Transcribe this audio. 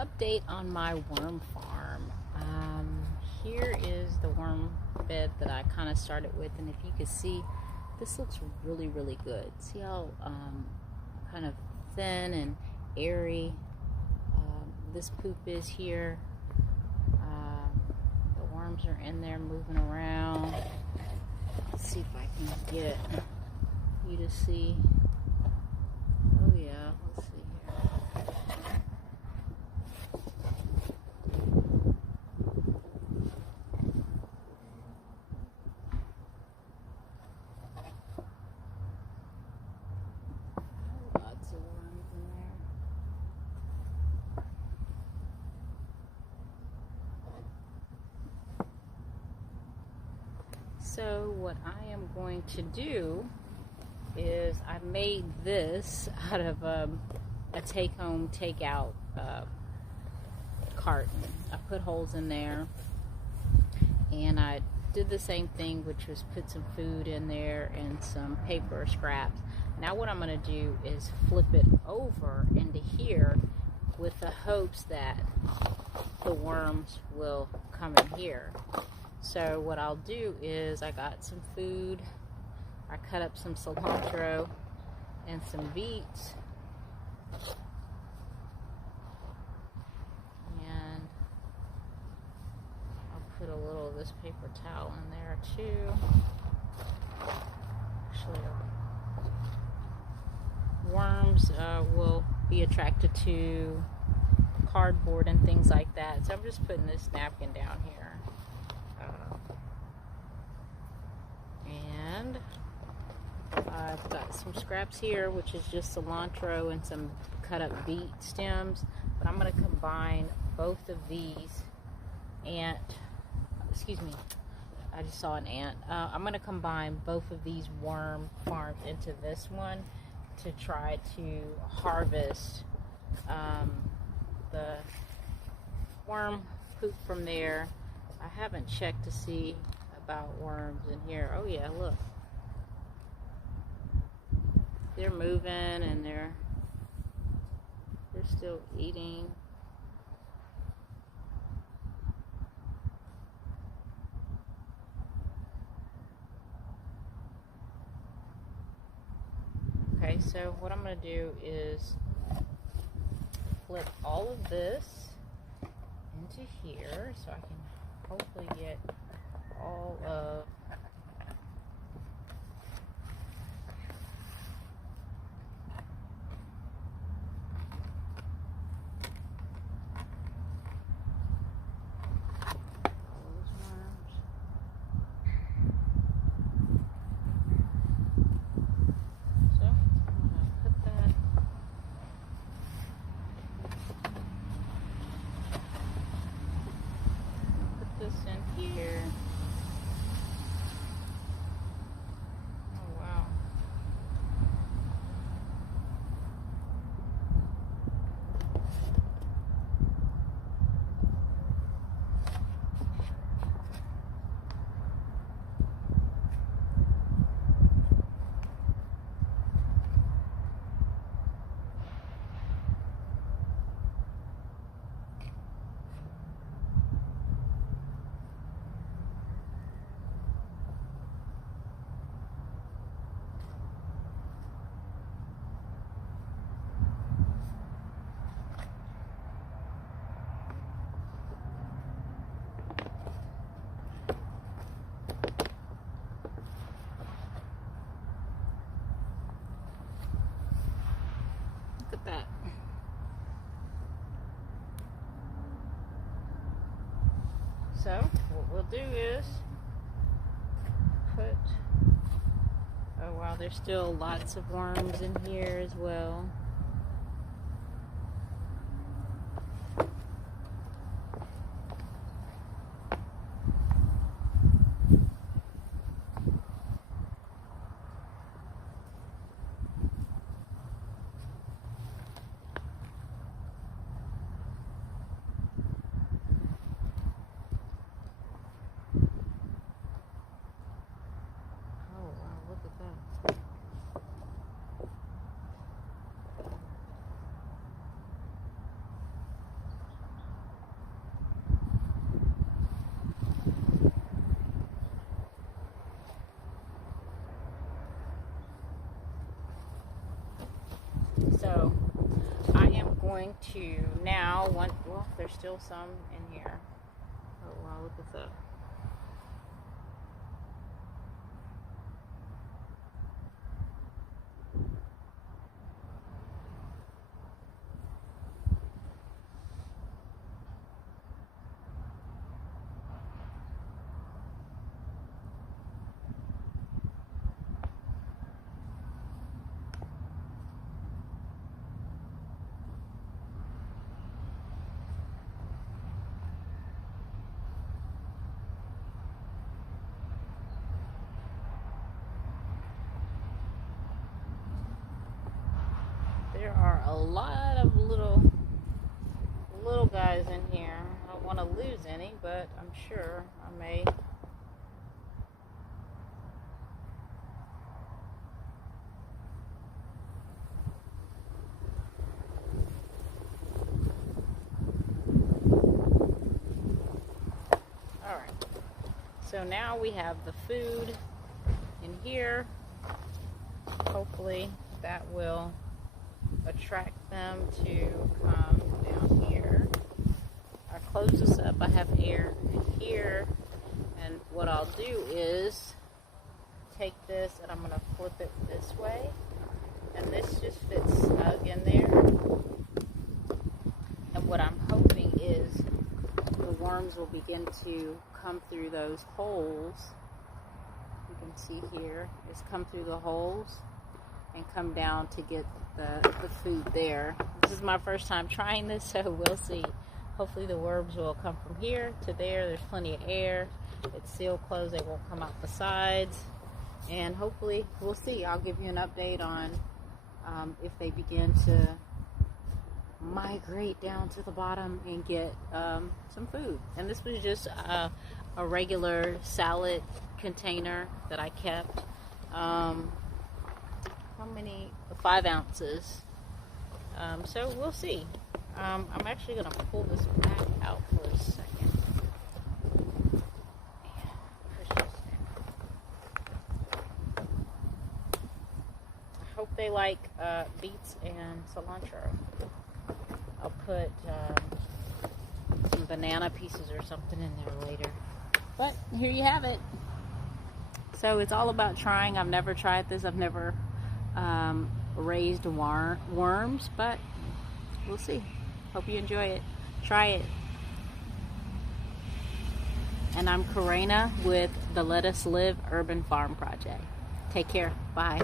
update on my worm farm. Here is the worm bed that I kind of started with, and if you can see, this looks really, really good. See how kind of thin and airy this poop is here. The worms are in there moving around. Let's see if I can get you to see. Oh yeah, let's see here. Lots of worms in there. So what I am going to do is I made this out of a take-home, take-out carton. I put holes in there, and I did the same thing, which was put some food in there and some paper scraps. Now what I'm going to do is flip it over into here with the hopes that the worms will come in here. So what I'll do is I got some food. I cut up some cilantro and some beets. And I'll put a little of this paper towel in there too. Actually, worms will be attracted to cardboard and things like that. So I'm just putting this napkin down here. And I've got some scraps here, which is just cilantro and some cut up beet stems. But I'm going to combine both of these excuse me, I just saw an ant. I'm going to combine both of these worm farms into this one to try to harvest the worm poop from there. I haven't checked to see about worms in here. Oh yeah, look. They're moving and they're still eating. Okay, so what I'm going to do is flip all of this into here so I can hopefully get all of here. Oh wow. Look at that. So what we'll do is put, oh wow, there's still lots of worms in here as well. going to now, well, there's still some in here. Oh wow, look at that. There are a lot of little guys in here. I don't want to lose any, but I'm sure I may. Alright, so now we have the food in here. Hopefully that will attract them to come down here. I close this up. I have air in here, and what I'll do is take this and I'm going to flip it this way, and this just fits snug in there. And what I'm hoping is the worms will begin to come through those holes. You can see here, just come through the holes and come down to get the food there. This is my first time trying this, so we'll see. Hopefully the worms will come from here to there. There's plenty of air. It's sealed closed. They won't come out the sides. And hopefully, we'll see. I'll give you an update on if they begin to migrate down to the bottom and get some food. And this was just a regular salad container that I kept. How many? 5 ounces. So we'll see. I'm actually going to pull this back out for a second. Push this down. I hope they like beets and cilantro. I'll put some banana pieces or something in there later. But here you have it. So it's all about trying. I've never tried this. I've never raised worms, but we'll see. Hope you enjoy it. Try it. And I'm Karina with the Let Us Live Urban Farm Project. Take care. Bye.